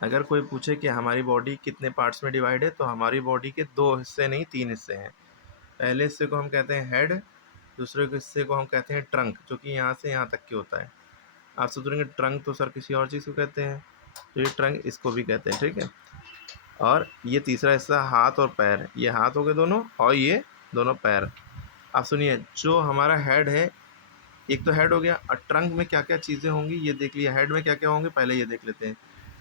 अगर कोई पूछे कि हमारी बॉडी कितने पार्ट्स में डिवाइड है, तो हमारी बॉडी के 2 हिस्से नहीं 3 हिस्से हैं। पहले हिस्से को हम कहते हैं हेड, दूसरे हिस्से को हम कहते हैं ट्रंक, जो कि यहाँ से यहाँ तक की होता है। आप सोचेंगे ट्रंक तो सर किसी और चीज़ को कहते हैं, तो ये ट्रंक इसको भी कहते हैं, ठीक है। और ये तीसरा हिस्सा हाथ और पैर, ये हाथ हो गए दोनों और ये दोनों पैर। आप सुनिए, जो हमारा हेड है, एक तो हेड हो गया, और ट्रंक में क्या क्या चीज़ें होंगी ये देख लिया। हेड में क्या क्या होंगे पहले ये देख लेते हैं।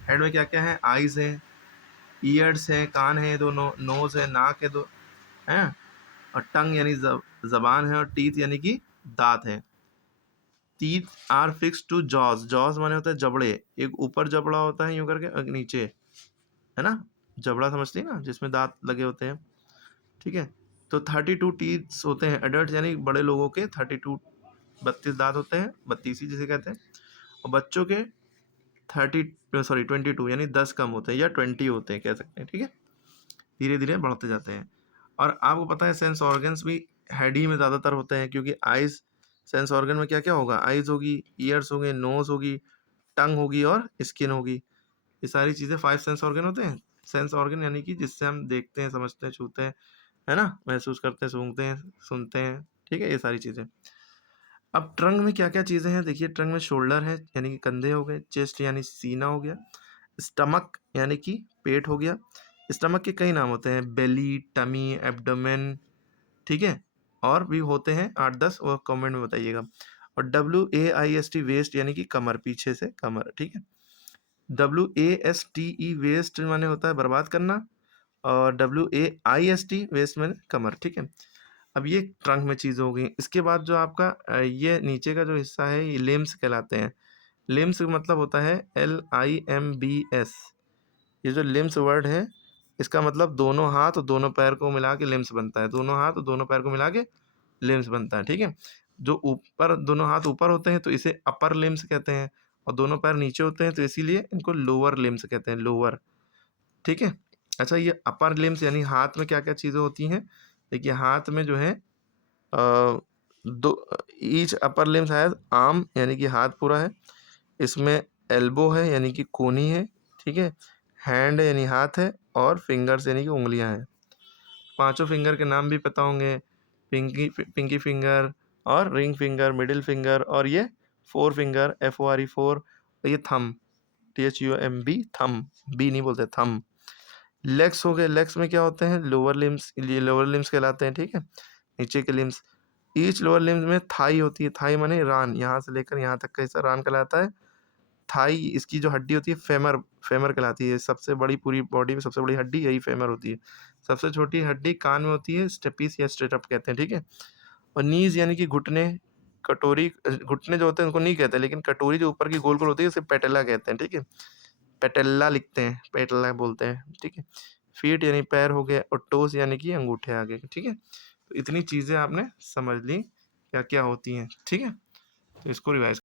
हेड में क्या क्या है, आइज़ हैं, ईयर्स हैं, कान है दोनों, नोज़ है, नाक है दो हैं, और टंग यानी ज़बान है, और टीथ यानी कि दांत है। Teeth are fix to jaws, jaws माने होता है जबड़े, एक ऊपर जबड़ा होता है यूं करके, और नीचे, है ना, जबड़ा समझती है ना, जिसमें दांत लगे होते हैं, ठीक है। तो 32 टीथ्स होते हैं एडल्ट यानी बड़े लोगों के, 32 दांत होते हैं, 32 जिसे कहते हैं। और बच्चों के 22 यानी 10 कम होते हैं, या 20 होते हैं कह सकते हैं, ठीक है। धीरे धीरे बढ़ते जाते हैं। और आपको पता है सेंस ऑर्गन्स भी हेड ही में ज़्यादातर होते हैं, क्योंकि आइज़ सेंस ऑर्गन में क्या क्या होगा, आइज़ होगी, ईयर्स होंगे, नोज़ होगी, टंग होगी और स्किन होगी। ये सारी चीज़ें 5 सेंस ऑर्गन होते हैं। सेंस ऑर्गन यानी कि जिससे हम देखते हैं, समझते हैं, छूते हैं, है ना, महसूस करते हैं, सूंघते हैं, सुनते हैं, ठीक है, ये सारी चीज़ें। अब ट्रंक में क्या क्या चीज़ें हैं देखिए। ट्रंक में शोल्डर है यानी कि कंधे हो गए, चेस्ट यानी सीना हो गया, स्टमक यानी कि पेट हो गया। स्टमक के कई नाम होते हैं, बेली, टमी, एब्डोमेन, ठीक है, और भी होते हैं 8-10, और कमेंट में बताइएगा। और WAIST वेस्ट यानी कि कमर, पीछे से कमर, ठीक है। WASTE वेस्ट माने होता है बर्बाद करना, और WAIST वेस्ट माने कमर, ठीक है। अब ये ट्रंक में चीज़ हो गई। इसके बाद जो आपका ये नीचे का जो हिस्सा है, ये लिम्स कहलाते हैं। लिम्स का मतलब होता है LIMBS। ये जो लिम्स वर्ड है, इसका मतलब दोनों हाथ और दोनों पैर को मिला के लिम्स बनता है। दोनों हाथ और दोनों पैर को मिला के लिम्स बनता है, ठीक है। जो ऊपर दोनों हाथ ऊपर होते हैं तो इसे अपर लिम्स कहते हैं, और दोनों पैर नीचे होते हैं तो इसीलिए इनको लोअर लिम्स कहते हैं, लोअर, ठीक है। अच्छा, ये अपर लिम्स यानी हाथ में क्या क्या चीज़ें होती हैं देखिए। हाथ में जो है दो, each upper limbs has arm यानी कि हाथ पूरा है, इसमें एल्बो है यानी कि कोहनी है, ठीक है, हैंड यानी हाथ है, और फिंगर्स यानी कि उंगलियां हैं। पांचों फिंगर के नाम भी पता होंगे, पिंकी फिंगर, और रिंग फिंगर, मिडिल फिंगर, और ये फोर फिंगर, FORE4, और ये थम, THUMB, थम, बी नहीं बोलते, थम। लेग्स हो गए, लेग्स में क्या होते हैं, लोअर लिम्स, ये लोअर लिम्स कहलाते हैं, ठीक है, नीचे के लिम्स। ईच लोअर लिम्स में थाई होती है, थाई माने रान, यहाँ से लेकर यहाँ तक का हिस्सा रान कहलाता है। थाई, इसकी जो हड्डी होती है फेमर, फेमर कहलाती है। सबसे बड़ी, पूरी बॉडी में सबसे बड़ी हड्डी यही फेमर होती है। सबसे छोटी हड्डी कान में होती है, स्टेपिस या स्ट्रेटअप कहते हैं, ठीक है। और नीज यानी कि घुटने, कटोरी, घुटने जो होते हैं उनको नहीं कहते, लेकिन कटोरी जो ऊपर की गोल गोल होती है उसे पेटेला कहते हैं, ठीक है। पेटेला लिखते हैं, पेटेला बोलते हैं, ठीक है। फीट यानी पैर हो गए, और टोस यानी कि अंगूठे आगे, ठीक है। तो इतनी चीज़ें आपने समझ ली क्या क्या होती हैं, ठीक है। तो इसको रिवाइज